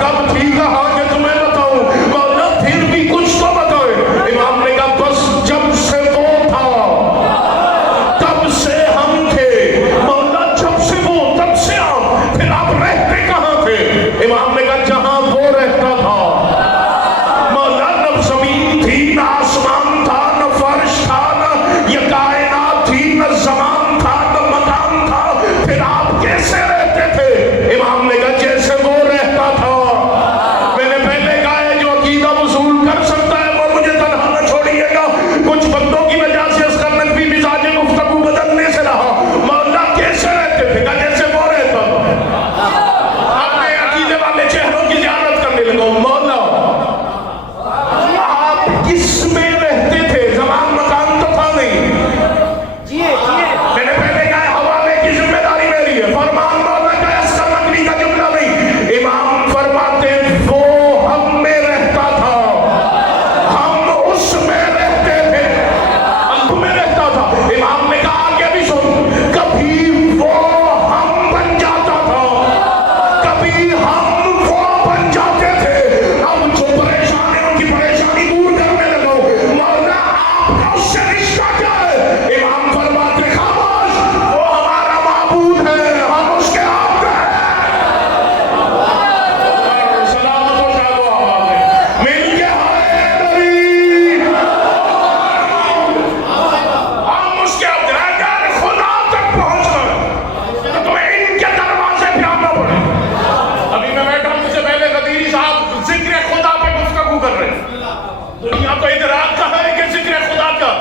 کب تھی کہاں کہ تمہیں بتاؤں؟ مولا پھر بھی کچھ تو بتائے۔ امام نے کہا بس جب سے وہ تھا تب سے ہم تھے۔ مولا جب سے وہ تب سے آپ، پھر آپ رہتے کہاں تھے؟ امام نے کہا جہاں وہ رہتا تھا۔ مولا نہ زمین تھی، نہ آسمان تھا، نہ فرش تھا، نہ یہ کائنات تھی، نہ زمان تھا، نہ مکان تھا، پھر آپ کیسے رہتے تھے؟ امام نے کہا جیسے وہ رہتا تھا۔ میں نے پہلے کہا ہے جو عقیدہ وصول کر سکتا ہے وہ مجھے تنہا نہ چھوڑیے گا۔ کچھ بندوں کی وجہ سے اس کا نقوی مزاج گفتگو بدلنے سے رہا۔ مولا کیسے رہتے تھے؟ کہا جیسے وہ رہتا تھا۔ اپنے عقیدے والے چہروں کی زیارت کرنے لگا۔ مولا آپ کس میں رہتے تھے؟ زمان مکان تو تھا نہیں۔ میں نے پہلے کہا حوالے کی ذمہ داری میری ہے، فرمان مولا کا اس کا نقلی کا جملہ نہیں۔ امام فرماتے وہ ہم میں رہتا تھا، ہم اس میں رہتے تھے، ہم میں رہتا تھا۔ امام نے کہا آگے بھی سن، کبھی وہ ہم بن جاتا تھا، کبھی ہم وہ بن جاتے تھے۔ اب جو پریشان ہیں ان کی پریشانی دور کرنے لگو۔ مولا آپ کا اس سے رشتہ کیا ہے؟ امام فرماتے خاموش، وہ ہمارا معبود ہے، ہم اس کے عبد ہیں۔ سلامت و شاد و آباد ہے۔ مل کے حیدری، ہم اس کے عبد ہیں۔ اگر خدا تک پہنچنا ہے تو تمہیں ان کے دروازے پہ آنا پڑے۔ ابھی میں بیٹھا ہوں، مجھ سے پہلے غدیری صاحب ذکر خدا پہ گفتگو کر رہے ہیں۔ دنیا کو ادراک کا ہے کہ ذکر خدا کا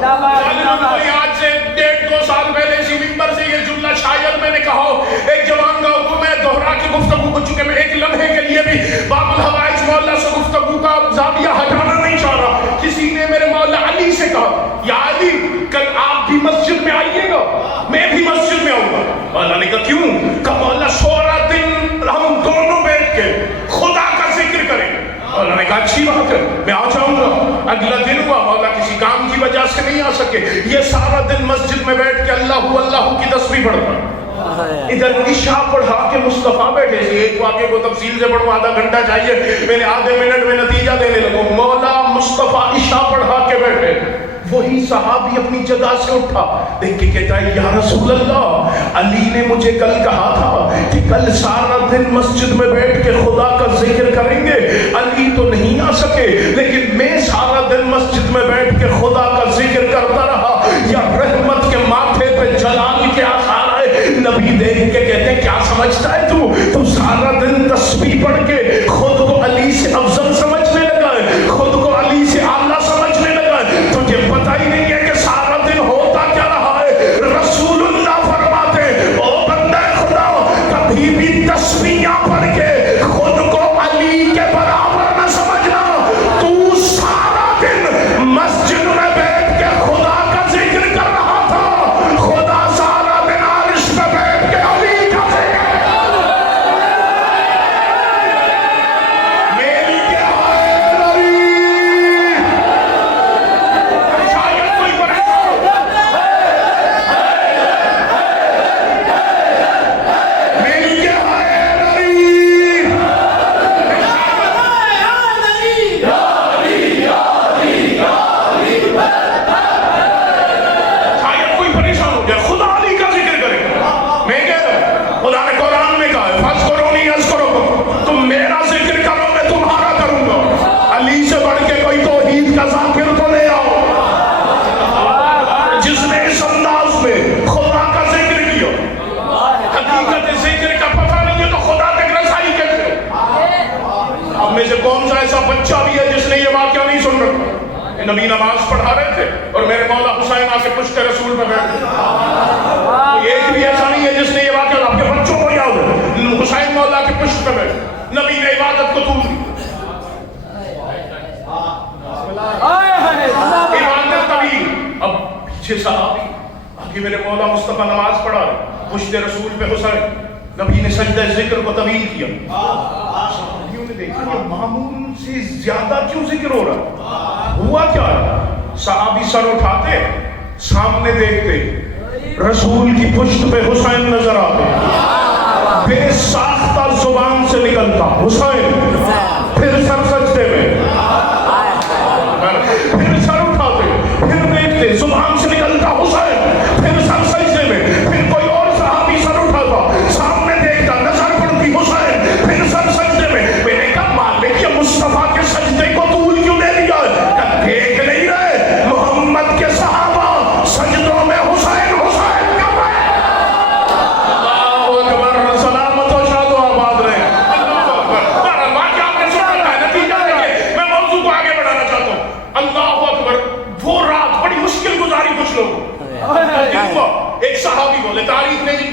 کوئی آج سے 1.5-2 سال پہلے اسی ممبر سے یہ جملہ شاید میں نے کہا ہو، ایک جوان کا حکم ہے دوہرا کی گفتگو کو، چونکہ میں ایک لمحے کے لیے بھی باب الحوائج مولا سے گفتگو کا زاویہ ہٹانا نہیں چاہ رہا۔ کسی نے میرے مولا علی سے کہا یا علی کل آپ بھی مسجد میں آئیے گا؟ میں بھی مسجد میں آؤں گا۔ مولا نے کہا کیوں؟ کہا مولا 16 دن ہم دونوں بیٹھ کے خدا کا ذکر کریں گے۔ مولا نے کہا اچھی بات ہے، میں آ جاؤں گا۔ اگلا دن ہوا، مولا کسی کام کی وجہ سے نہیں آ سکے، یہ سارا دن مسجد میں بیٹھ کے اللہ اللہ کی تسبیح پڑھتا۔ ادھر عشاء پڑھا کے مصطفیٰ بیٹھے تھے۔ ایک واقعے کو تفصیل سے پڑھوں، آدھا گھنٹہ چاہیے، میں نے آدھے منٹ میں نتیجہ دینے لگوں۔ مولا مصطفیٰ عشاء پڑھا کے بیٹھے، وہی صحابی اپنی جگہ سے اٹھا، دیکھ کے کہتا ہے یا رسول اللہ، علی نے مجھے کل کہا تھا کہ کل سارا دن مسجد میں بیٹھ کے خدا کا ذکر کریں گے۔ علی تو نہیں آ سکے، لیکن میں سارا دن مسجد میں بیٹھ کے خدا کا ذکر کرتا رہا۔ یا رحمت کے ماتھے پہ جلال کے آثار آئے۔ نبی دیکھ کے کہتے ہیں کیا سمجھتا ہے تو سارا دن تسبیح پڑھ کے خود کو علی سے افضل سمجھنے لگا ہے، خود کو علی سے اعلیٰ سمجھنے لگا ہے۔ تجھے پتہ ہی نہیں ہے کہ سارا دن ہوتا کیا رہا ہے۔ رسول اللہ فرماتے او بندہ خدا، کبھی بھی تسبیحاں پڑھ کے خود کو علی کے برابر نہ سمجھنا۔ تو سارا دن مسجد میں بیٹھ کے خدا کا ذکر کر رہا تھا، خدا سارا دن عرش پہ بیٹھ کے علی کا ذکر۔ میری کے حیدری، شاید کوئی پریشان ہو۔ میری کے حیدری، شاید کوئی پریشان ہو جائے، خدا علی کا ذکر کرے۔ میں کہہ رہا ہوں خدا نے قرآن میں کہا ہے فَاذْكُرُونِي أَذْكُرْكُمْ، تم میرا ذکر کرو میں تمہارا کروں گا۔ علی سے بڑھ کے کوئی توحید کا ذاکر تو لے آؤ جس نے اس انداز میں خدا کا ذکر کیا۔ حقیقت ذکر کا پتہ نہیں ہے تو خدا تک رسائی کیسے؟ اب میں سے کون سا ایسا بچہ بھی ہے جس نے یہ واقعہ نہیں سن رکھا؟ نبی نماز پڑھا رہے تھے اور میرے مولا حسین آ کے پشت رسول پہ بیٹھ گئے۔ ایک بھی ایسا نہیں ہے جس نے یہ واقعہ، آپ کے بچوں کو یاد ہے، حسین مولا کے پشت پہ بیٹھے، نبی نے عبادت کو توڑ دی، عبادت طویل۔ اب پیچھے صحابی آگے میرے مولا مصطفیٰ نماز پڑھا رہے، پشت رسول پہ حسین، نبی نے سجدہ ذکر کو طویل کیا۔ صحابیوں نے دیکھا یہ معمول سے زیادہ کیوں ذکر ہو رہا؟ ہوا کیا ہے؟ صحابی سر اٹھاتے، سامنے دیکھتے، رسول کی پشت پہ حسین نظر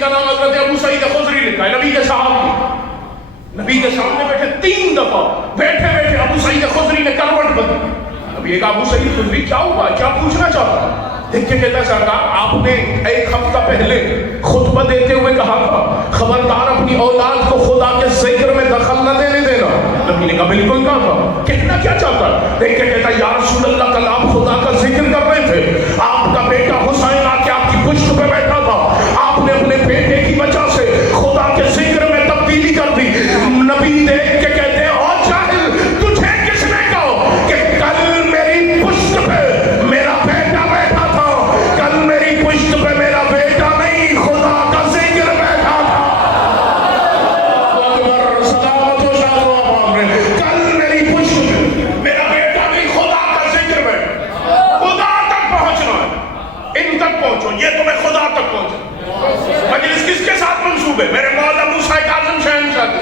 کا نام حضرت ابو سعید خدری لکھا ہے، نبی کے صحابی، نبی کے سامنے بیٹھے 3 دفعہ، بیٹھے بیٹھے ابو سعید خدری نے کروٹ بدلی. ابھی ایک ابو سعید خدری کیا ہوا، کیا پوچھنا چاہتا ہے؟ دیکھ کے کہتا ہے سرکار آپ نے 1 ہفتہ پہلے خطبہ دیتے ہوئے کہا تھا خبردار اپنی اولاد کو خدا کے ذکر میں دخل نہ دینے دینا. نبی نے کہا بالکل کہا تھا. کہنا کیا چاہتا ہے؟ دیکھ کے کہتا ہے یا رسول اللہ کل آپ خدا کا ذکر کر رہے تھے، آپ کا بیٹا حسین آ کے آپ کی پشت پہ بیٹھا تھا، آپ نے اپنے بیٹے کی وجہ سے خدا کے ذکر میں تبدیلی کر دی. نبی دیکھ کے کہتے ہیں اور جاہل تجھے کس نے کہا کہ کل میری پشت پہ میرا بیٹا بیٹھا تھا، کل میری پشت پہ میرا بیٹا نہیں خدا کا ذکر بیٹھا تھا. سلامت و شاد و امان رہے. کل میری پشت پہ میرا بیٹا نہیں خدا کا ذکر بیٹھا. خدا تک پہنچنا ہے، ان تک پہنچو، یہ تمہیں خدا تک پہنچنا. مجلس کس کے ساتھ منسوب ہے؟ میرے مولا موسیٰ کاظم شہنشاہ کے.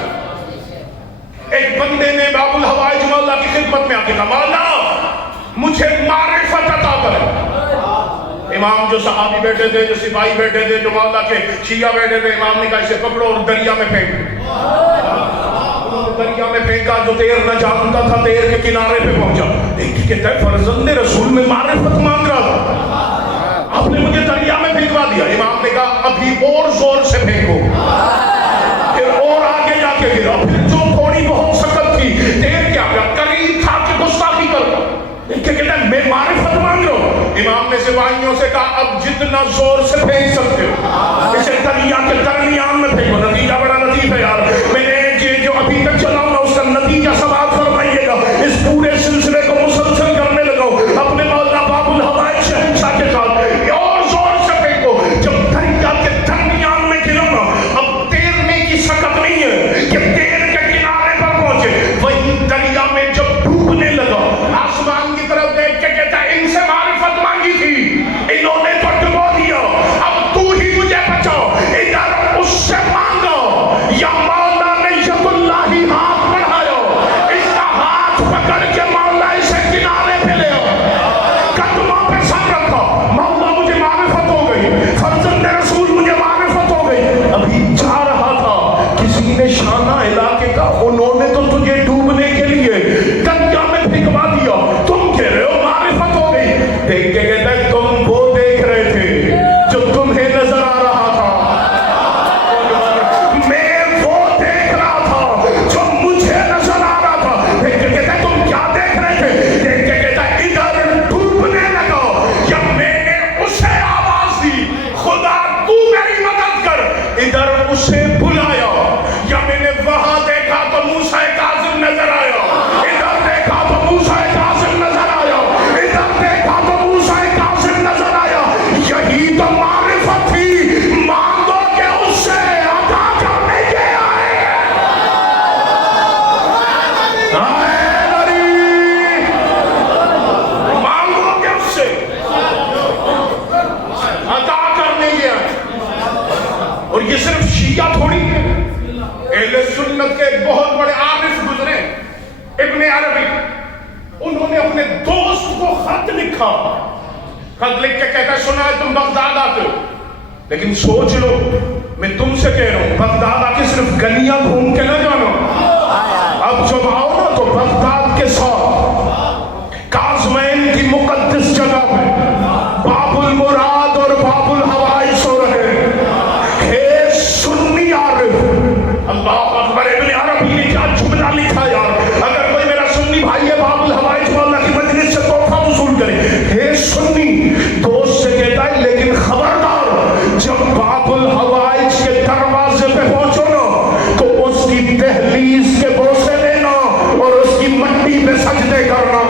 ایک بندے نے باب الحوائج مولا کی خدمت میں آ کے کہا مولا مجھے معرفت عطا کرے. امام جو صحابی بیٹھے تھے، جو سپاہی بیٹھے تھے، جو مولا کے شیعہ بیٹھے تھے، امام نے کہا اسے پکڑو اور دریا میں پھینکو. دریا میں پھینکا، جو تیر نہ جانتا تھا تیر کے کنارے پہ پہنچا. ایک کہتا ہے فرزند رسول میں معرفت مانگ رہا تھا، آپ نے مجھے دریا میں پھینکوا دیا. امام نے کہا ابھی اور زور سے پھینکو. پھر اور آگے جا کے گرا. پھر جو تھوڑی بہت سکت تھی، تیر کیا گیا قریب تھا کہ گستاخی کرتا. کہتا ہے میں معرفت مانگ رہا ہوں. امام نے سپاہیوں سے کہا اب جتنا زور سے پھینک سکتے ہو اسے دریا کے درمیان میں پھینکو. نتیجہ بڑا لطیف ہے یار. میں نے یہ جو ابھی تک چلا ہوں اس کا نتیجہ سماعت فرمائیے گا. اس پورے سلسلے کو مسلسل کرنے لگا ہوں اپنے مولا باب الحوائج شہنشاہ کے ساتھ. اور زور سے پھینکو. جب دریا کے درمیان میں گرا نا، اب تیرنے کی سکت نہیں ہے کہ تیر کے کنارے پر پہنچے. وہی دریا میں جب ڈوبنے لگا، آسمان کی طرف دیکھ کے کہتا ہے ان سے معرفت مانگی تھی، انہوں نے تو ڈبو دیا، اب تو ہی مجھے بچاؤ. ادھر اس سے مانگو. یا مولا نے ید اللہ ہی ہاتھ بڑھایا، اس کا ہاتھ پکڑ کے مولا اسے کنارے پہ لے آؤ. قدموں پہ سر رکھا. مولا مجھے معرفت ہو گئی، فرزند رسول مجھے معرفت ہو گئی. ابھی جا رہا تھا، کسی نے شانہ علاقے کا، انہوں نے تو تجھے ڈوبنے کے لیے دریا میں پھینکوا دیا، تم کہہ رہے ہو معرفت ہو گئی. دیکھ کے کہتا ہے تم وہ دیکھ رہے تھے جو تمہیں نظر آ رہا تھا، میں وہ دیکھ رہا تھا جو مجھے نظر آ رہا تھا. دیکھ کے کہتا ہے تم کیا دیکھ رہے تھے؟ دیکھ کے کہتا ہے ادھر ڈوبنے لگا. جب میں نے اسے آواز دی خدا تو میری مدد کر، ادھر اسے بلایا. یا میں نے وہاں دیکھا تو موسیٰ کاظم نظر آیا، ادھر دیکھا تو موسیٰ کاظم نظر آیا، ادھر دیکھا تو موسیٰ کاظم نظر آیا. یہی تو معرفت تھی. مانگو کہ اس سے عطا کرنے کے آئے. مانگو کہ اس سے عطا کرنے کے آئے. اور یہ صرف شیعہ تھوڑی ہے، اہل سنت کے ایک بہت بڑے عارف گزرے ابن عربی. انہوں نے اپنے دوست کو خط لکھا. خط لکھ کے کہتا ہے سنا ہے تم بغداد آتے ہو، لیکن سوچ لو میں تم سے کہہ رہا ہوں بغداد آ کے صرف گلیاں گھوم کے نہ جانا. اب جب آؤ نا تو بغداد کے ساتھ کاظمین کی مقدس جگہ پہ باب المراد اور باب الحوائج سو رہے ہیں. سنی عارف اللہ اکبر. ابن عربی نے کیا جملہ لکھا یار. اگر کوئی میرا سنی بھائی ہے باب الحوائج مولا کی مجلس سے تحفہ وصول کرے. ہے سنی دوست سے کہتا ہے لیکن خبردار جب باب الحوائج کے دروازے پہ پہنچو نا تو اس کی دہلیز کے بوسے لینا اور اس کی مٹی پہ سجدے کرنا.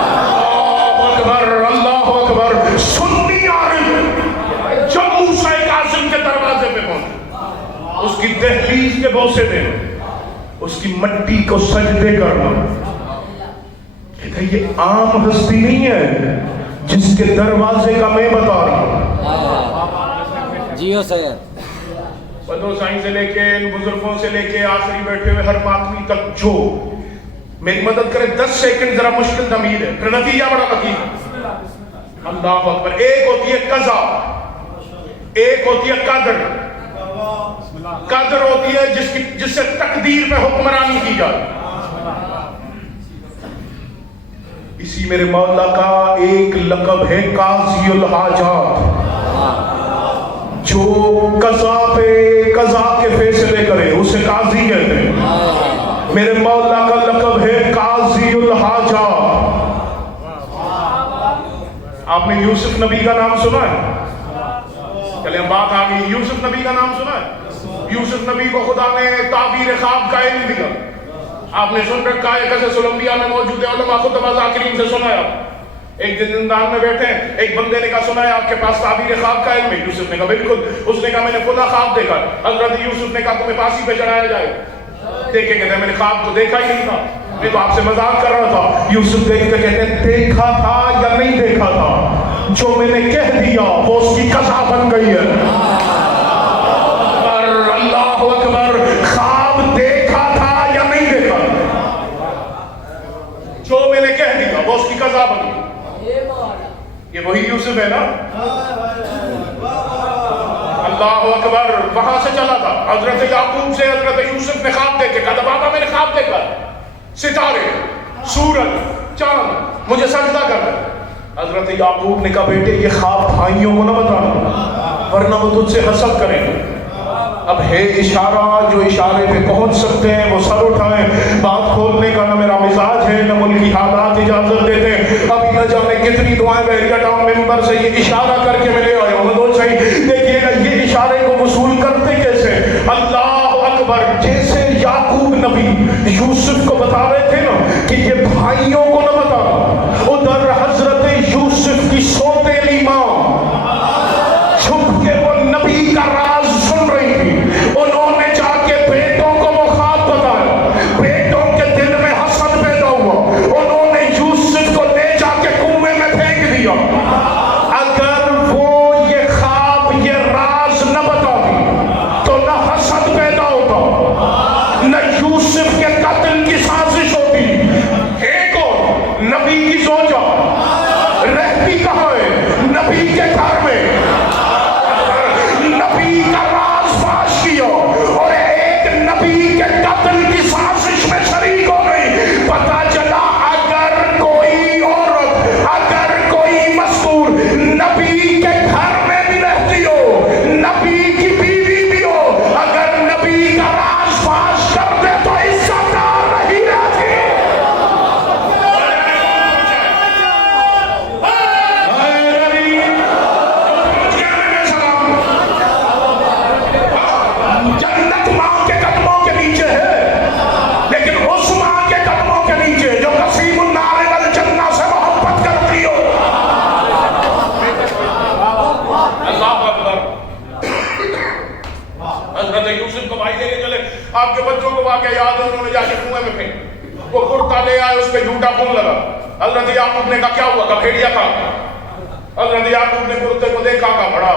اللہ اکبر اللہ اکبر. سنی عارف جب موسیٰ کاظم کے دروازے پہ پہنچے اس کی دہلیز کے بوسے دینا، اس کی مٹی کو سجدے کرنا. کہتا ہے یہ عام ہستی نہیں ہے جس کے دروازے کا میں بتا رہا ہوں. جیو سید بدو سائن سے لے کے ان بزرگوں سے لے کے آخری بیٹھے ہوئے ہر ماتمی تک جو میری مدد کرے 10 سیکنڈ ذرا مشکل ضمیر ہے، پھر نتیجہ بڑا لطیف. اللہ اکبر. ایک ہوتی ہے قضا، ایک ہوتی ہے قدر. قدر ہوتی ہے جس سے تقدیر پہ حکمرانی کی جائے. اسی میرے مولا کا ایک لقب ہے قاضی الحاجات، جو قضا کے فیصلے کرے اسے قاضی کہتے ہیں. میرے مولا کا لقب ہے قاضی الحاجات. آپ نے یوسف نبی کا نام سنا ہے؟ چلیں بات آ گئی، یوسف نبی کا نام سنا ہے؟ یوسف نبی کو خدا نے تعبیر خواب کا علم دیا. آپ نے سن رکھا ہے، قصص الانبیاء میں موجود ہے، علماء خطبہ ذاکرین سے سنا ہے. ایک دن زندان میں بیٹھے ہیں، ایک بندے نے کہا سنا ہے آپ کے پاس تعبیر خواب کا علم ہے؟ یوسف نے کہا بالکل. اس نے کہا میں نے خدا خواب دیکھا. حضرت یوسف نے کہا تمہیں پھانسی پہ چڑھایا جائے. دیکھیں کہتے ہیں میں نے خواب تو دیکھا ہی نہیں تھا، میں تو آپ سے مذاق کر رہا تھا. یوسف دیکھتے کہتے ہیں دیکھا تھا یا نہیں دیکھا تھا، جو میں نے کہہ دیا وہ اس کی قضا بن گئی ہے. اللہ اکبر. خواب دیکھا تھا یا نہیں دیکھا، جو میں نے کہہ دیا وہ اس کی قضا بن گئی. یہ وہی یوسف ہے نا؟ اللہ اکبر. وہاں سے چلا تھا حضرت یعقوب سے. حضرت یوسف نے خواب دیکھے، کہا بابا میں نے خواب دیکھا ستارے، سورج، چاند مجھے سجدہ کر رہے. حضرت یعقوب نے کہا بیٹے یہ خواب بھائیوں کو نہ بتانا ورنہ وہ تجھ سے حسد کریں گے. اب ہے اشارہ، جو اشارے پہ پہنچ سکتے ہیں وہ سر اٹھائیں. بات کھولنے کا نہ میرا مزاج ہے نہ ملکی حالات اجازت دیتے ہیں. ابھی نہ جانے کتنی دعائیں بہریا ٹاؤن ممبر سے یہ اشارہ کر کے میں لے آیا ہوں. تو صحیح دیکھیے گا یہ اشارے کو وصول کرتے کیسے. اللہ اکبر. جیسے یعقوب نبی یوسف کو بتا رہے تھے نا کہ یہ بھائیوں کو نہ بتانا، ادھر حضرت یوسف کی سوتیلی ماں چھپ کے وہ نبی کا راز سن رہی تھی. انہوں نے جا کے بیٹوں کو وہ خواب بتایا. بیٹوں کے دل میں حسد پیدا ہوا. انہوں نے یوسف کو لے جا کے کنویں میں پھینک دیا. اگر وہ یہ خواب یہ راز نہ بتاتی تو نہ حسد پیدا ہوتا نہ یوسف کے قتل کی سازش ہوتی. ایک اور نبی کی زوجہ رہتی کہاں ہے؟ نبی کے گھر میں. نبی کا راز فاش کیا اور ایک نبی کے قتل کی سازش میں شریک ہو گئی. پتا چلا اگر کوئی عورت، اگر کوئی مستور نبی کے گھر میں بھی رہتی ہو، نبی کی بیوی بھی ہو، اگر نبی کا راز فاش کر دے تو عزت دار نہیں رہتی. جنت ماں کے قدموں کے نیچے ہے، لیکن اس ماں کے قدموں کے نیچے جو قسیم النار والجنہ سے محبت کرتی ہو. اللہ اکبر. حضرت یوسف کو بھائی لے کے چلے. آپ کے بچوں کو واقعہ یاد ہے، انہوں نے جا کے کنویں میں پھینک. وہ کرتا لے آئے، اس پہ جھوٹا خون لگا. حضرت یعقوب نے کہا کیا ہوا؟ کہا بھیڑیا کھا. حضرت یعقوب نے کرتے کو دیکھا، کہا بڑا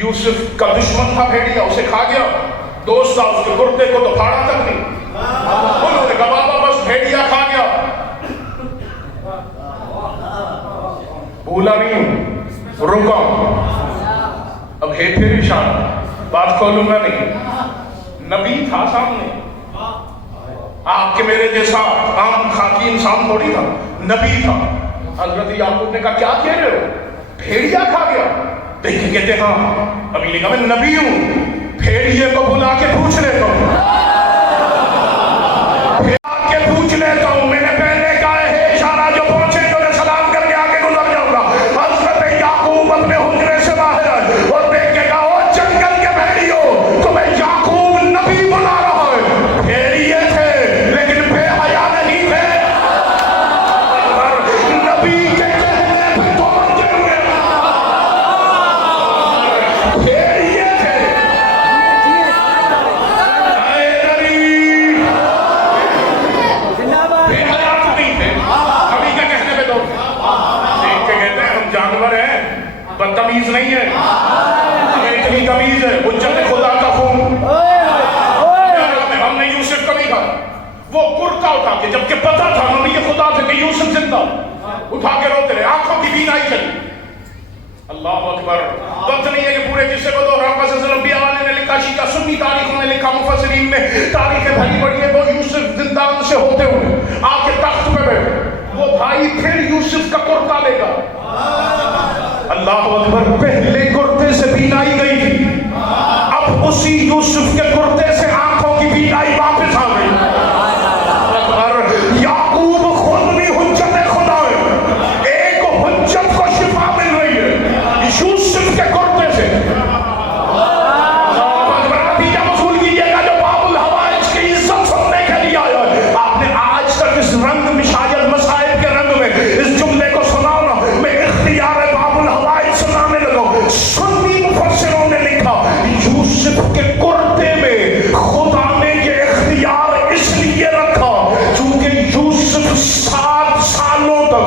یوسف کا دشمن تھا بھیڑیا، اسے کھا گیا. دوست تھا اس کے کرتے کو تو پھاڑا تک نہیں. انہوں نے کہا بابا بس بھیڑیا کھا گیا. بھولا نہیں، رکا. اب ہے پھر اشارہ، بات کھولوں گا نہیں. نبی تھا سامنے، آپ کے میرے جیسا عام خاکی انسان تھوڑی تھا، نبی تھا. حضرت یعقوب نے کہا کیا کہہ رہے ہو؟ بھیڑیا کھا گیا. دیکھیں کہتے ہاں. ابھی نے کہا میں نبی ہوں، بھیڑیے کو بلا کے پوچھ لیتا ہوں، بلا کے پوچھ لیتا ہوں. میں نے پہلے کہا ہے اشارہ جو پہنچے تو میں سلام کر کے آگے گزر جاؤں گا. حضرت یعقوب اپنے حجرے سے باہر آئے اور دیکھ کے کہا او جنگل کے بھیڑیوں، تمہیں یعقوب نبی بلا رہا ہے. بھیڑیے تھے لیکن بے حیا نہیں تھے. نبی کے کہنے پہ توجہ ہوئے. بھیڑیے تھے. بے حیات نہیں تھے. ابھی کے کہنے پہ تو دیکھ کے کہتے ہیں ہم جانور ہیں، بدتمیز نہیں ہے. ہمیں اتنی تمیز ہے. حجت خدا کا خون. ہم نے یوسف کو نہیں کہا. وہ کرتا اٹھا کے، جبکہ پتا تھا نبی خدا تھے کہ یوسف زندہ، اٹھا کے روتے رہے. آنکھوں کی بینائی چلی. اللہ اکبر. وقت نہیں ہے کہ پورے قصے کو دوہراؤں. قصص الانبیاء والے نے لکھا، شیعہ سنی تاریخ تاریخ بھری پڑی ہے. وہ یوسف زندان سے ہوتے ہوئے آ کے تخت پہ بیٹھے. وہ بھائی پھر یوسف کا کرتا لے گا. اللہ اکبر. پہلے کرتے سے بینائی گئی تھی, اب اسی یوسف کے کرتے سے آنکھوں کی بینائی واپس آ گئی. یعقوب خود بھی حجت خدا ہے, ایک حجت کو شفا مل رہی ہے یوسف کے کرتے سے. نتیجہ وصول کیجیے گا جو باب الحوائج کی عزت سننے کے لیے آیا ہے. آپ نے آج تک اس رنگ میں شاید مسائل کے رنگ میں اس جملے کو سنا ہونا. میں اختیار باب الحوائج سنانے لگا. سنی مفسروں نے لکھا یوسف کے کرتے میں خدا نے یہ اختیار اس لیے رکھا چونکہ یوسف 7 سالوں تک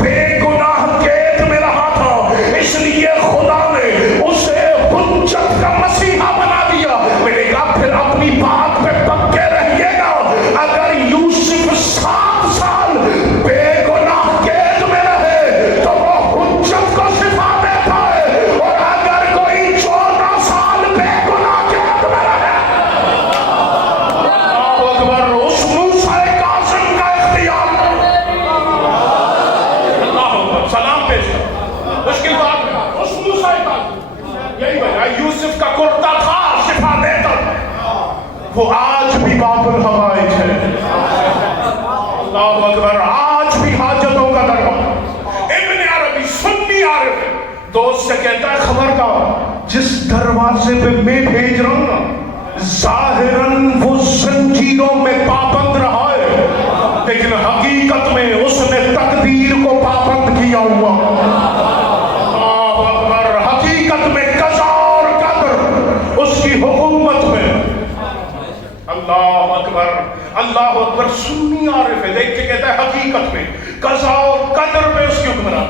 بے گناہ قید میں رہا تھا, اس لیے خدا نے اسے حجت کا مسیحا بنا دیا. میں نے کہا پھر اپنی بات پہ پکے رہیے گا. اگر یوسف 7 سال بے گناہ قید میں رہے تو وہ حجت کو شفا دیتا ہے, اور اگر کوئی 14 سال بے گناہ قید میں رہے, اللہ اکبر, اس موسیٰ کاظم کا اختیار. اللہ اکبر. سلام پیش کر. مشکل بات ہے. اس موسیٰ کاظم, یہی وجہ یوسف کا کرتا تھا شفا دیتا, وہ آج بھی باب الحوائج ہے. اللہ اکبر. آج بھی حاجتوں کا دروازہ. ابن عربی سنی عارف ہے, دوست سے کہتا ہے خبردار, جس دروازے پہ میں بھیج رہا ہوں نا ظاہراً وہ زنجیروں میں پابند رہا ہے, لیکن حقیقت میں اس نے تقدیر کو پابند کیا ہوا. اللہ اکبر. حقیقت میں قضا اور قدر اس کی حکومت میں. اللہ اکبر. اللہ اکبر. سنی عارف ہے, دیکھ کے کہتا ہے حقیقت میں قضا اور قدر میں اس کی حکمران.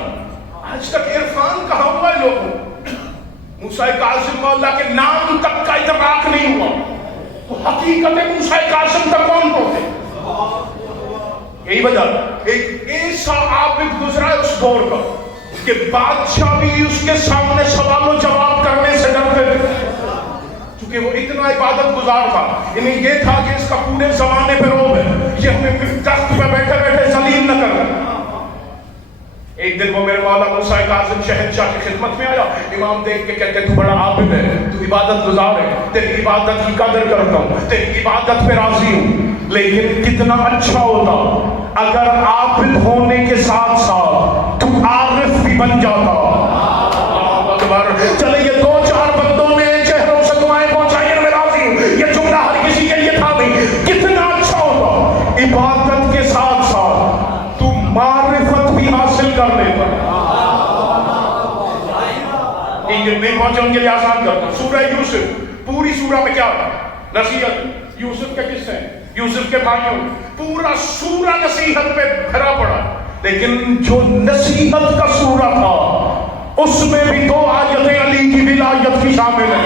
آج تک عرفان کہاں ہوا ہے لوگوں, موسیٰ کاظم مولا کے نام تک کا ادراک نہیں ہوا, تو حقیقت موسیٰ کاظم تک کون پہنچے؟ یہی وجہ ایک ایسا عابد گزرا ہے اس دور کا کہ بادشاہ بھی اس کے سامنے سوال و جواب کرنے سے ڈرتے تھے, چونکہ وہ اتنا عبادت گزار تھا. انہیں یہ تھا کہ اس کا پورے زمانے پہ روب ہے, یہ ہمیں تخت پہ بیٹھے بیٹھے ذلیل نہ کر. ایک دن وہ میرے مولا موسیٰ کاظم شہنشاہ کی خدمت میں آیا. امام دیکھ کے کہتے تو بڑا عابد ہے, تو عبادت گزار ہے, تیری عبادت کی قدر کرتا ہوں, تیری عبادت پہ راضی ہوں, لیکن کتنا اچھا ہوتا اگر عابد ہونے کے ساتھ ساتھ تو عارف بھی بن جاتا. چلے یہ 2-4 بندوں نے چہروں سے دعائیں پہنچائی میں راضی ہوں, یہ جملہ ہر کسی کے لیے تھا نہیں. کتنا اچھا ہوتا عبادت کے ساتھ ساتھ تو معرفت بھی حاصل کر لیتا. نہیں پہنچے ان کے لیے آسان کرتا. سورہ یوسف, پوری سورہ میں کیا نصیحت یوسف کے قصے ہیں, یوسف کے بھائیوں, پورا سورہ نصیحت پہ بھرا پڑا. لیکن جو نصیحت کا سورہ تھا اس میں بھی 2 آیتیں علی کی ولایت کی شامل ہیں.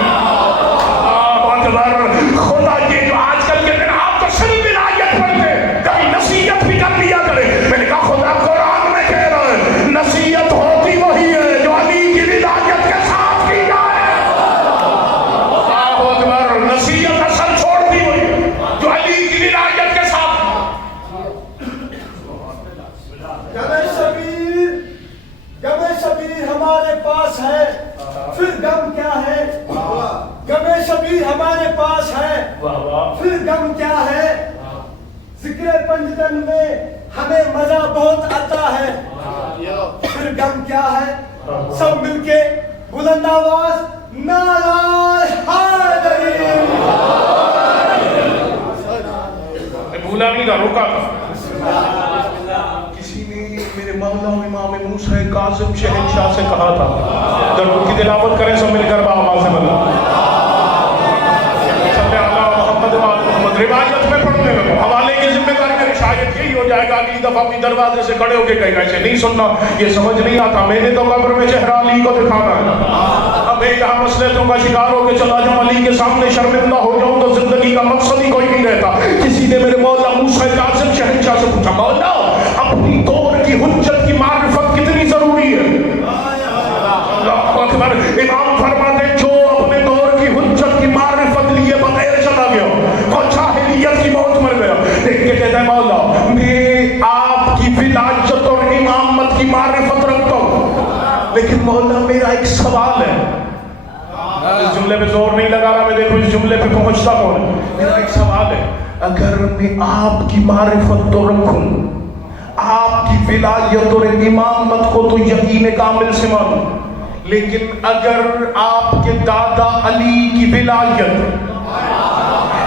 خدا یہ جو آج کل کے دن آپ تو صرف ولایت پڑھتے, کبھی نصیحت بھی کر لیا کرے. میں نے کہا خدا قرآن میں کہہ رہا ہے نصیحت ہوتی وہی ہے جو علی کی ولایت کے ساتھ کی جائے. نصیحت اثر چھوڑتی ہوئی جو علی کی ولایت کے ساتھ. غم شبیر ہمارے پاس ہے, پھر غم کیا ہے؟ غم شبیر ہمارے پاس ہے, پھر غم کیا ہے؟ ذکر پنجتن میں ہمیں مزہ بہت آتا ہے, پھر غم کیا ہے؟ سب مل کے بلند آواز نعرہ حیدری. بھولا نہیں تھا, روکا تھا. کسی نے میرے مولا امام موسیٰ کاظم شہنشاہ سے کہا تھا درود کی تلاوت کریں سب مل کر باآواز سے بلا صلی اللہ محمد محمد. روایت میں پڑھنے لگا, حوالے کی ذمہ داری میری شاید یہی ہو جائے گا اگلی دفعہ اپنی دروازے سے کھڑے ہو کے کہیں ایسے نہیں سننا, یہ سمجھ نہیں آتا, میں نے تو قبر میں چہرہ علی کو دکھانا ہے. اب میں یہاں مسئلوں کا شکار ہو کے چلا جاؤں, علی کے سامنے شرمندہ ہو جاؤں تو زندگی کا مقصد ہی کوئی نہیں رہتا. کسی نے میرے مولا موسیٰ کاظم شہنشاہ سے پوچھا مولا اپنی دور کی حجت کی معرفت کتنی ضروری ہے؟ اللہ اکبر. امام فرماتے جو اپنے دور کی حجت کی معرفت لیے بغیر چلا گیا, پہ پہنچتا کون ہے؟ میرا ایک سوال ہے، اگر میں آپ کی معرفت تو رکھوں، آپ کی ولایت اور امامت کو تو یقین کامل سے مانوں، لیکن اگر آپ کے دادا علی کی ولایت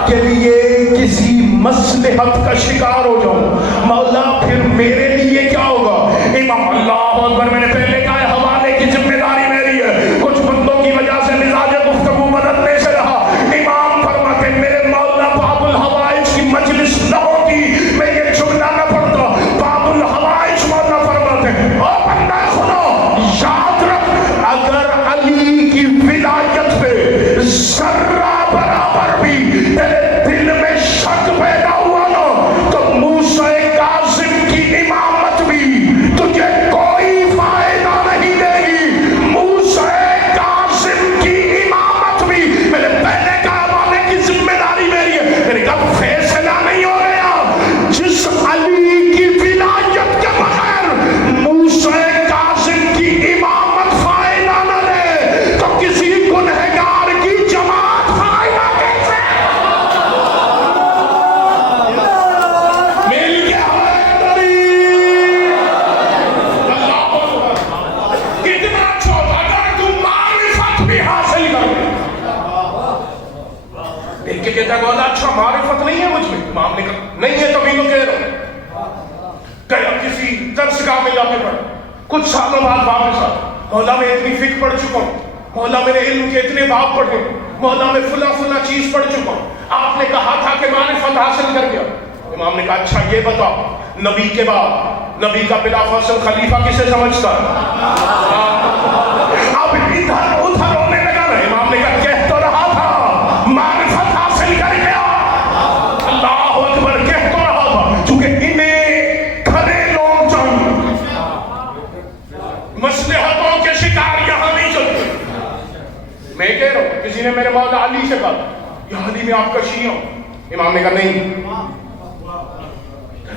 کے لیے کسی مصلحت کا شکار ہو جاؤں مولا، پھر میرے لیے کیا ہوگا؟ امام اللہ اکبر، میں نے پہلے کہا ہے حوالے کی ذمہ داری میری ہے، کچھ بندوں کی وجہ سے مزاج گفتگو بدلنے سے رہا۔ امام فرماتے میرے مولا باب الحوائج کی مجلس نہ ہوتی میں یہ جملہ نہ پڑھتا۔ باب الحوائج مولا فرماتے او بندہ خدا یاد رکھ، اگر علی کی ولایت پہ ذرہ برابر بھی تیرے دل میں شک پیدا ہوا نا تو موسیٰ کاظم کی امامت بھی تجھے کوئی فائدہ نہیں دے گی۔ موسیٰ کاظم کی امامت بھی، میں نے پہلے کہا والے کی ذمہ داری میری ہے، میں نے کہا فیصلہ نہیں ہو گیا جس علی کی ولایت کے بغیر موسیٰ کاظم کی امامت فائدہ نہ دے تو کسی گنہگار کی جماعت فائدہ کیسے؟ مل گیا ہے اللہ اکبر، کتنا چھوٹا، اگر تم معرفت بھی حاصل کر دیکھ کے کہتا ہے مولا اچھا معرفت نہیں ہے مجھ میں، امام نے کہا نہیں ہے تبھی تو کہہ رہا ہوں۔ گیا کسی درس گاہ میں جا کے پڑھ، کچھ سالوں بعد واپس آ، مولا میں اتنی فقہ پڑھ چکا ہوں، مولا میرے علم کے اتنے باب پڑھے، مولا میں فلاں فلاں چیز پڑھ چکا ہوں، آپ نے کہا تھا کہ معرفت حاصل کر گیا۔ امام نے کہا اچھا یہ بتاؤ نبی کے بعد نبی کا بلا فاصل خلیفہ کسے سمجھتا ہے؟ اب ادھر ادھر ہونے لگا نا، امام نے کہا کہہ تو رہا تھا معرفت حاصل کر گیا، اللہ اکبر، کہہ تو رہا تھا، چونکہ انہیں کھڑے لوگ چاہیے، مصلحتوں کے شکار یہاں نہیں چلتے۔ میں کہہ رہا ہوں کسی نے میرے مولا علی سے کہا یا علی میں آپ کا شیعہ ہوں، امام نے کہا نہیں،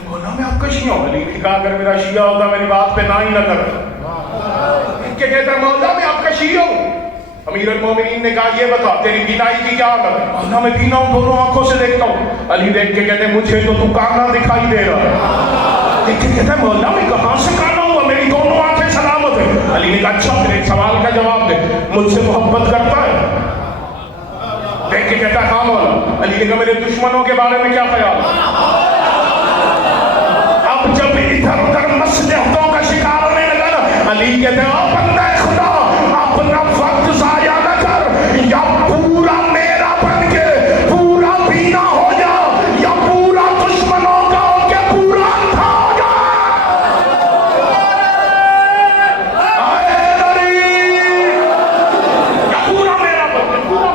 مولا میں آپ کا شیعہ ہوں، علی نے کہا اگر میرا شیعہ ہوتا میری بات پہ نہ ہی نہ کرتا، کہ کہتا ہے مولا میں آپ کا شیعہ ہوں۔ امیر المومنین نے کہا یہ بتا تیری بینائی کی کیا حالت ہے؟ مولا میں بینا ہوں، دونوں آنکھوں سے دیکھتا ہوں۔ علی دیکھ کے کہتے ہیں مجھے تو کانا دکھائی دے رہا ہے، دیکھ کے کہتا ہے مولا میں کہاں سے کانا ہوا، میری دونوں آنکھیں سلامت ہیں۔ علی نے کہا اچھا پھر ایک سوال کا جواب دے، مجھ سے محبت کرتا ہے؟ دیکھ کے کہتا ہے ہاں مولا۔ علی نے کہا میرے دشمنوں کے بارے میں کیا خیال ہے؟ اب جب ادھر ادھر مصلحتوں کا شکار ہونے لگا نا، علی کہتے ہیں او بندہ خدا اپنا وقت ضائع نہ کر، یا پورا میرا بن کے پورا بینا ہو جا، یا پورا دشمنوں کا ہو کے پورا اندھا ہو جا۔ یا پورا میرا بن کے پورا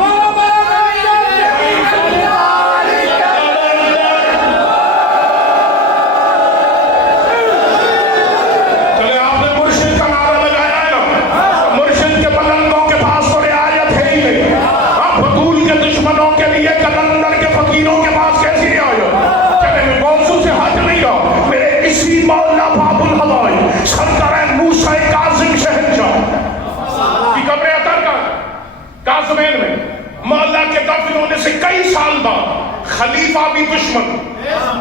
میں مولا کے دفن ہونے سے کئی سال بعد خلیفہ بھی دشمن،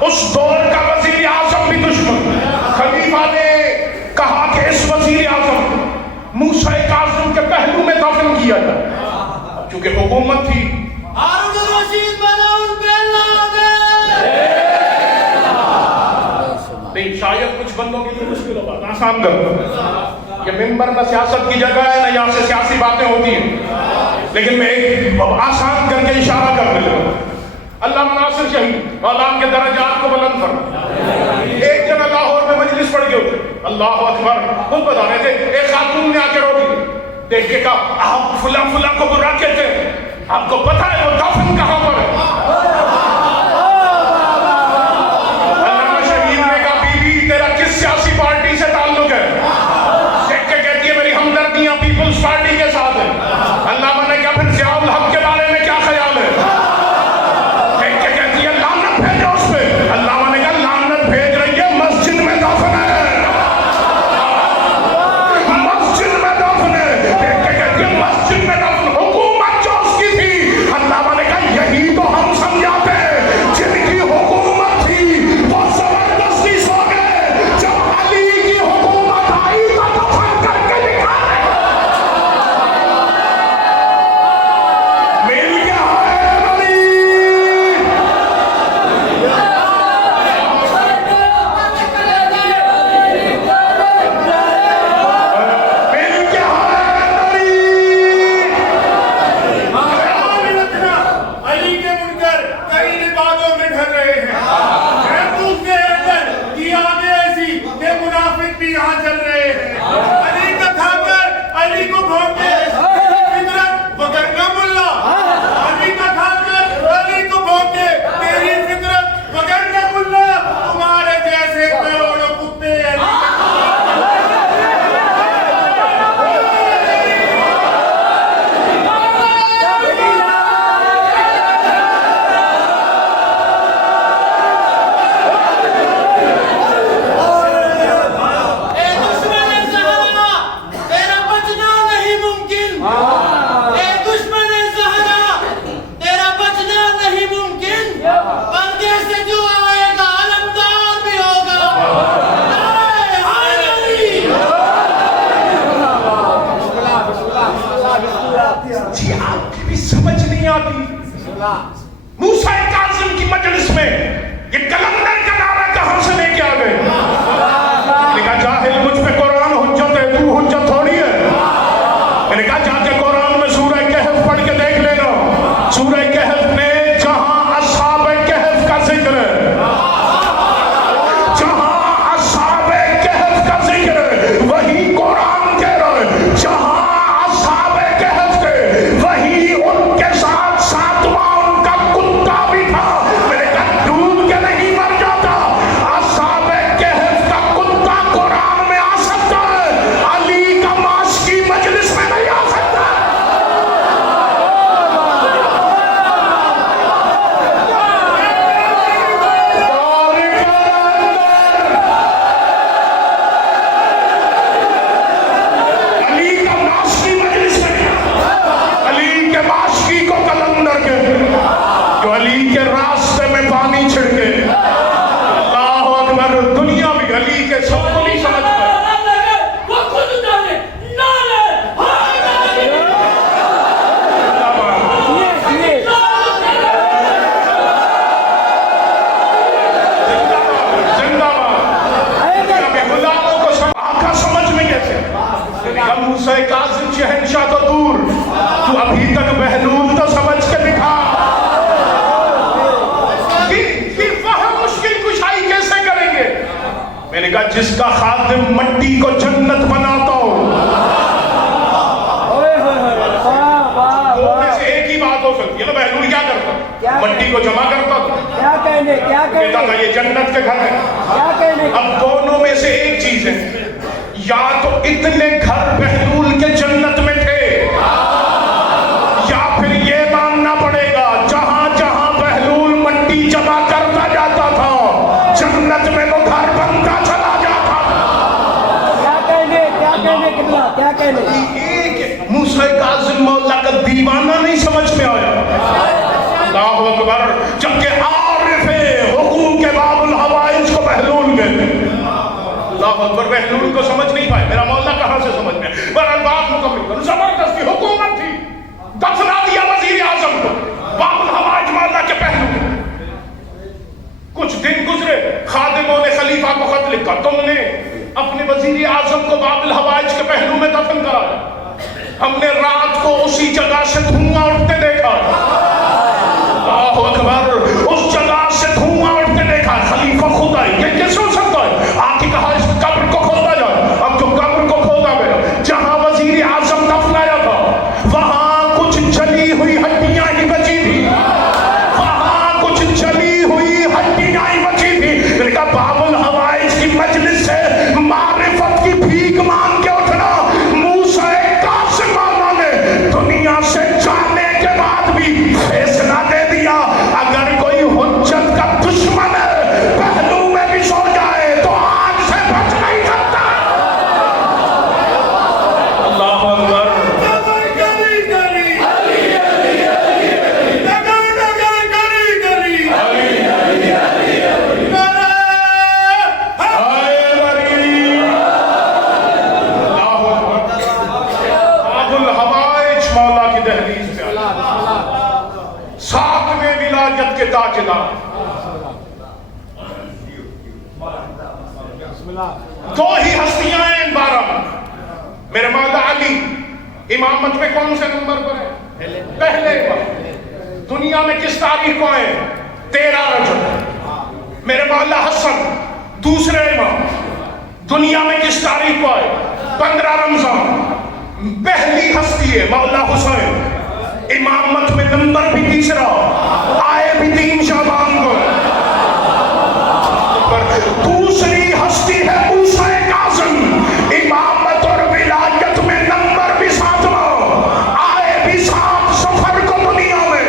اس دور کا وزیر اعظم بھی دشمن، خلیفہ نے کہا کہ اس وزیر اعظم موسیٰ کاظم کے پہلو میں دفن کیا جائے، چونکہ حکومت تھی ہارون الرشید بنا ان پہ نہیں، شاید کچھ بندوں کے لیے مشکل ہوگا، آسان کر یہ ممبر نہ سیاست کی جگہ ہے، نہ یہاں سے سیاسی باتیں ہوتی ہیں، لیکن میں ایک آسان کر کے اشارہ کرنے لگا۔ اللہ ناصر شہید اعلان کے درجات کو بلند کر، ایک جگہ لاہور میں مجلس پڑھ گئے ہوتے، اللہ اکبر، خود بتا رہے تھے، ایک خاتون نے آ کے روک دی، دیکھ کے کہا آپ فلاں فلاں کو برا کہتے ہیں، آپ کو پتہ ہے وہ دفن کہاں پر ہے؟ علامہ شہید نے کہا بی بی تیرا کس سیاسی پارٹی سے تعلق ہے؟ دیکھ کے کہتی ہے میری ہمدردیاں پیپلز پارٹی کے ساتھ ہیں۔ علامہ نے کہا پھر ضیاء الحق کے بارے میں کیا خیال ہے؟ دیکھ کے کہتی ہے لعنت بھیجو اس پہ۔ علامہ نے کہا لعنت بھیج رہی ہے، مسجد میں دفن ہے، مسجد میں دفن ہے۔ دیکھ کے کہتی ہے مسجد میں دفن، حکومت جو اس کی تھی۔ علامہ نے کہا موسیٰ کاظم کی مجلس میں یہ کلندر کا نعرہ کہاں سے لے کے آ گئے؟ میں نے کہا جاہل مجھ پہ قرآن حجت ہے، تو حجت تھوڑی ہے۔ میں نے کہا جا کے قرآن میں سورہ کہف پڑھ کے دیکھ لینا، سورہ کہف میں جہاں اصحاب کہف کا ذکر ہے، جہاں اصحاب کہف کا ذکر ہے وہی قرآن کہہ رہا ہے، جہاں اصحاب کہف کے وہی ان کے ساتھ ساتواں ان کا کتا بھی تھا۔ میں نے کہا ڈوب کے نہیں مر جاتا، اصحاب کہف کا کتا قرآن میں آ سکتا ہے، علی کا ماش کی مجلس میں نہیں آ سکتا۔ علی کا ماشکی مجلس میں، علی کے ماشکی کو کلندر کہتے ہیں، جو علی کے راستے میں پانی چھڑکے۔ اللہ اکبر، دنیا بھی علی کے سب کو نہیں سمجھ پائے۔ زندہ باد۔ غلاموں کو آقا سمجھ میں کیسے؟ موسیٰ کاظم شہنشاہ تو دور، تو ابھی تک بہلول تو سمجھ کے دکھا۔ پھر فہم مشکل کشائی کیسے کریں گے؟ میں نے کہا جس کا خادم مٹی کو جنت بناتا ہو، دو میں سے ایک ہی بات ہو سکتی ہے نا، بہلول کیا کرتا؟ مٹی کو جمع کرتا تھا، کہتا تھا یہ جنت کے گھر ہے۔ اب دونوں میں سے ایک چیز ہے، یا تو اتنے گھر بہلول کے جنت میں تھے، یا پھر یہ ماننا پڑے گا جہاں جہاں بہلول مٹی جمع کرتا جاتا تھا جنت میں وہ گھر بنتا چلا جاتا تھا۔ ایک موسیٰ کاظم مولا کا دیوانہ نہیں سمجھ میں آیا۔ اللہ اکبر، جبکہ عارف حقوق کے باب الحوائج کو بہلول گئے۔ اللہ اکبر، بہلول کو سمجھ نہیں پائے، میرا مولا کہاں سے سمجھ میں؟ بہرحال بات مکمل کروں، زبردستی حکومت تھی، دفنا دیا وزیر اعظم کو باب الحوائج مولا کے پہلو میں۔ کچھ دن گزرے، خادموں نے خلیفہ کو خط لکھا، تم نے اپنے وزیر اعظم کو باب الحوائج کے پہلو میں دفن کرایا، ہم نے رات کو اسی جگہ سے دھواں اٹھتے دیکھا۔ اللہ اکبر، اس جگہ سے دھواں اٹھتے دیکھا۔ خلیفہ خود آئے، یہ کیسے ہو سکتا ہے؟ آ کے کہا اس قبر کو کھودا جائے۔ اب جو قبر کو کھودا گیا، جہاں وزیر اعظم دفنایا تھا وہاں کچھ جلی ہوئی ہڈیاں ہی بچی تھی، وہاں کچھ جلی ہوئی ہڈیاں ہی بچی تھی۔ میں نے کہا باب الحوائج کی مجلس سے معرفت کی بھیک مانگ کے اٹھنا، موسیٰ کاظم مولا نے دنیا سے جانے کے بعد بھی فیصلہ دے دیا، اگر کوئی حجت کا دشمن ہے پہلو میں بھی سو جائے تو آگ سے بچ نہیں سکتا۔ اللہ اکبر، ساتویں ولایت کے تاجدار، دو ہی ہستیاں ہیں ان 12 میرے مولا علی امامت میں کون سے نمبر پر ہے؟ پہلے پر۔ دنیا میں کس تاریخ کو ہے؟ 13 رجب۔ میرے مولا حسن دوسرے امام، دنیا میں کس تاریخ کو ہے؟ 15 رمضان۔ پہلی ہستی ہے مولا حسین، امامت میں نمبر بھی تیسرا، آئے بھی 3 شعبان کو۔ دوسری ہستی ہے موسیٰ کاظم، امامت اور ولایت میں نمبر بھی 7واں، آئے بھی 7 سفر کو دنیا میں۔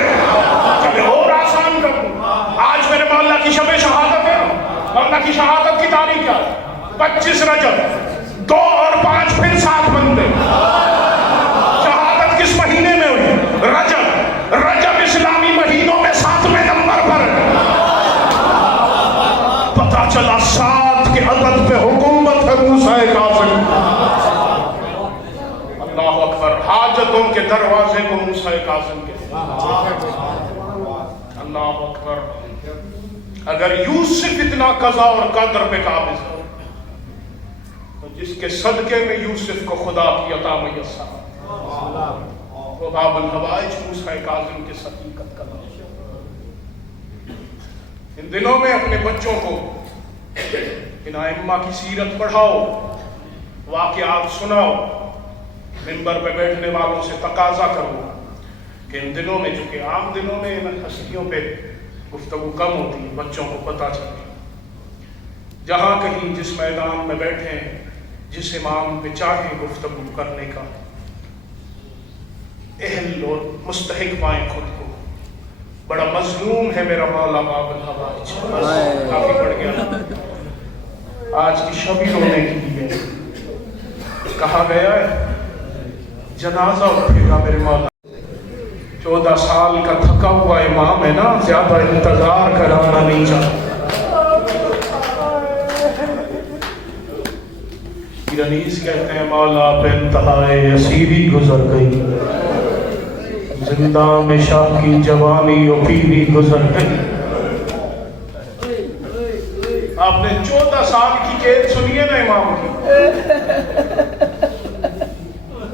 چلے اور آسان کر دوں، آج میرے مولا کی شب شہادت ہے، مولا کی شہادت کی تاریخ کیا ہے؟ 25 رجب، 2 اور 5 پھر 7 بندے۔ شہادت کس مہینے میں ہوئی؟ رجب۔ رجب اسلامی مہینوں میں 7ویں نمبر پر۔ پتہ چلا 7 کے عدد پہ حکومت ہے موسیٰ کاظم۔ اللہ اکبر، حاجتوں کے دروازے کو موسیٰ کاظم کے اللہ اکبر. اگر یوسف اتنا قضا اور قدر پہ قابض ہو تو جس کے صدقے میں یوسف کو خدا کی عطا میسر وہ باب الحوائج موسیٰ کاظم کے حقیقت کا نام. ان دنوں میں اپنے بچوں کو ان ائمہ کی سیرت پڑھاؤ، واقعات سناؤ، منبر پہ بیٹھنے والوں سے تقاضا کرو کہ ان دنوں میں، جو کہ عام دنوں میں ان ہستیوں پہ گفتگو کم ہوتی ہے، بچوں کو پتہ چلے. جہاں کہیں جس میدان میں بیٹھیں، جس امام پہ چاہیں گفتگو کرنے کا، اہل اور مستحق پائیں خود کو. بڑا مظلوم ہے میرا مولا باب الحوائج. کافی بڑھ گیا. آج کی شبی رونے کی ہے. کہا گیا ہے جنازہ اٹھے گا میرے مولا. 14 سال کا تھکا ہوا امام ہے نا، زیادہ انتظار کرانا نہیں چاہتا. رنیس کہتے ہیں مولا پہ انتہائے اسیری گزر گئی، زندہ میں شاہ کی جوانی و پیری گزر گئی. آپ نے 14 سال کی قید سنی ہے نا امام کی.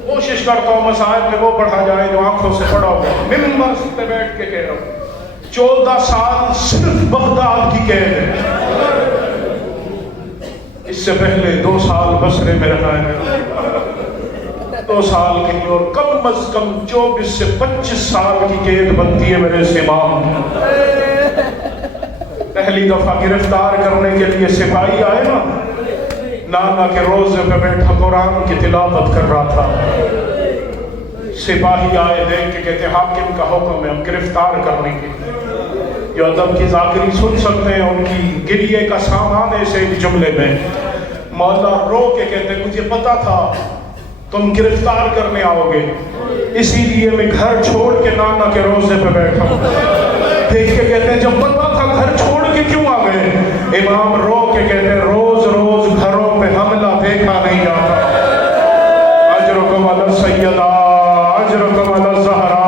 کوشش کرتا ہوں مسائل میں وہ پڑھا جائے جو آنکھوں سے پڑھا ہو. ممبر پہ بیٹھ کے کہہ رہا ہوں 14 سال صرف بغداد کی قید ہے. اس سے پہلے 2 سال بصرے میں رہا ہے، 2 سال کہیں اور. کم از کم 24 سے 25 سال کی قید بنتی ہے میرے امام. پہلی دفعہ گرفتار کرنے کے لیے سپاہی آئے نا، نانا کے روزے پہ بیٹھا قرآن کی تلاوت کر رہا تھا. سپاہی آئے، دیکھ کے کہتے حاکم کا حکم ہے ہم گرفتار کرنے کے. جو ادب کی ذاکری سن سکتے ہیں ان کی گریے کا سامان ہے اسے ایک جملے میں. مولا رو کے کہتے مجھے پتا تھا تم گرفتار کرنے آؤ گے، اسی لیے میں گھر چھوڑ کے نانا کے روزے پہ بیٹھا ہوں. دیکھ کے کہتے ہیں جب پتا تھا گھر چھوڑ کے کیوں آ گئے؟ امام رو کے کہتے ہیں روز روز گھروں پہ حملہ دیکھا نہیں جاتا. اجرکم علی السیدہ، اجرکم علی الزہرا.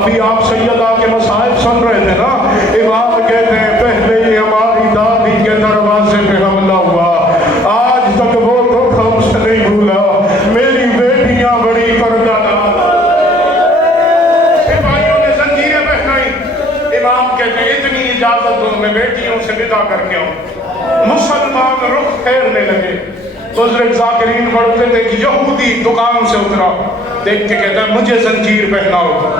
ابھی آپ سیدہ کے مسائل سن رہے تھے نا. امام کہتے ہیں پہلے ہی ہماری دادی کے دروازے پہ حملہ ہوا، آج تک وہ دکھ ہم سے نہیں بھولا. میری بیٹیاں بڑی پردہ دار. سپاہیوں نے زنجیریں پہنائی. امام کہتے ہیں اتنی اجازت دو میں بیٹیوں سے ودا کر کے آؤں. مسلمان رخ پھیرنے لگے. بزرگ ذاکرین پڑھتے تھے کہ یہودی دکان سے اترا، دیکھ کے کہتا ہے مجھے زنجیر پہناؤ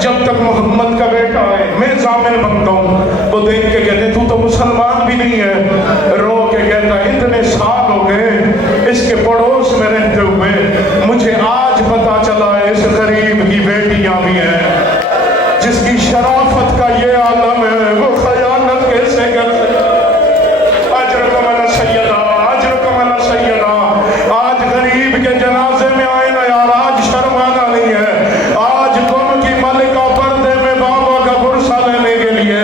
جب تک محمد کا بیٹا ہے میں ضامن بنتا ہوں. وہ دیکھ کے کہتے ہیں تو تو مسلمان بھی نہیں ہے. رو کے کہتا ہے اتنے سال ہو گئے اس کے پڑوس میں رہتے ہوئے، مجھے آج پتا چلا ہے اس غریب کی بیٹیاں بھی ہیں. جس کی شرافت کا یہ عالم ہے وہ خیانت کیسے کر سکتا. اجرکم علی السیدہ، اجرکم علی السیدہ. آج غریب کے جنازے میں آئے نا یار، آج شرمانا نہیں ہے. آج تم کی ملکہ پردے میں بابا کا برسہ لینے کے لیے،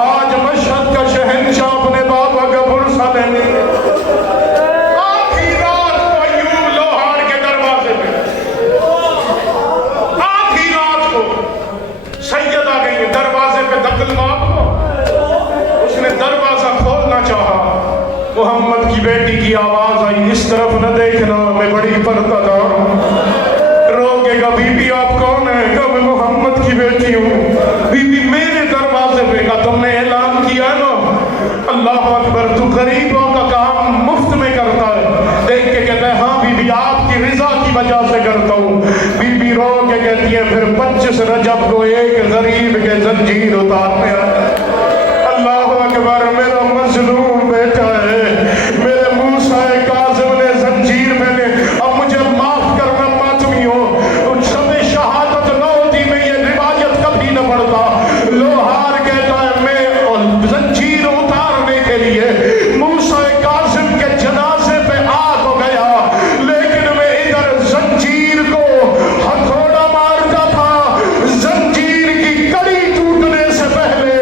آج مشہد کا شہنشاہ اپنے بابا کا برسہ لینے کے لیے. آدھی رات کو ایوب لوہار کے دروازے پہ، آدھی رات کو سیدہ گئی دروازے پہ دخل مار کو. اس نے دروازہ کھولنا چاہا، محمد کی بیٹی کی آواز آئی اس طرف نہ دیکھنا میں بڑی پردہ دار ہوں. روکے گا بی بی آپ کون ہیں؟ کہ میں محمد کی بیٹی ہوں. بی بی میرے دروازے پہ کا تم نے اعلان کیا نا. اللہ اکبر، تو غریبوں کا کام مفت میں کرتا ہے. دیکھ کے کہتا ہے ہاں بی بی آپ کی رضا کی وجہ سے کرتا ہوں. بی بی رو کے کہتی ہے پھر 25 رجب کو ایک غریب کے زنجیر اتارنے آیا. اللہ اکبر، میرا مظلوم بیٹا ہے. میرے موسیٰ کاظم نے زنجیر میں نے. اب مجھے معاف کرنا ماتمیوں، شب شہادت نہ ہوتی میں یہ روایت کبھی نہ پڑھتا. لوہار کہتا ہے میں زنجیر اتارنے کے لیے موسیٰ کاظم کے جنازے پہ آ تو گیا، لیکن میں ادھر زنجیر کو ہتھوڑا مارتا تھا. زنجیر کی کڑی ٹوٹنے سے پہلے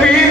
3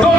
2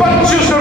25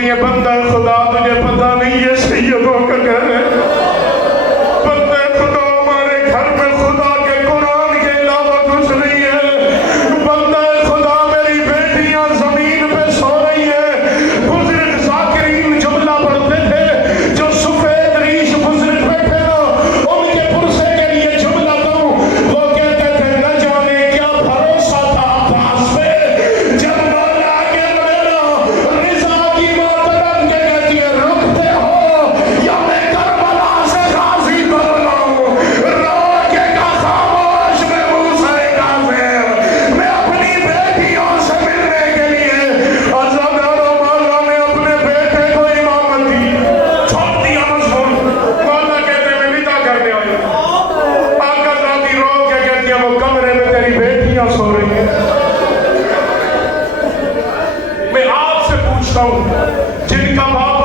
ہوتی ہیں بندہ خدا تجھے پتہ نہیں یہ سیدوں کا گھر ہے بندہ خدا ہمارے گھر میں خدا کے قرآن کے علاوہ کچھ نہیں ہے بندہ خدا میری بیٹیاں زمین پہ سو رہی ہے بزرگ ذاکرین جملہ پڑھتے تھے جو سفید ریش بزرگ بیٹھے نا ان کے پرسے کے لیے جملہ دوں وہ کہتے تھے نہ جانے کیا بھروسہ تھا عباس پہ جب مولا کے میرا رضا کی محترم کے کہتی ہے رکھتے ہو یا میں کربلا سے غازی بن لاؤں رو کے کا خاموش میں موسیٰ کاظم میں اپنی بیٹیوں سے ملنے کے لیے عزادار و مولا نے اپنے بیٹے کو امامت دی چھوڑ دیا مضمون مولا کہتے میں ودا کرنے آیا آقا ذاتی رو کے کہتی ہے وہ کمرے میں تیری بیٹیاں سو رہی ہیں میں آپ سے پوچھتا ہوں جن کا باپ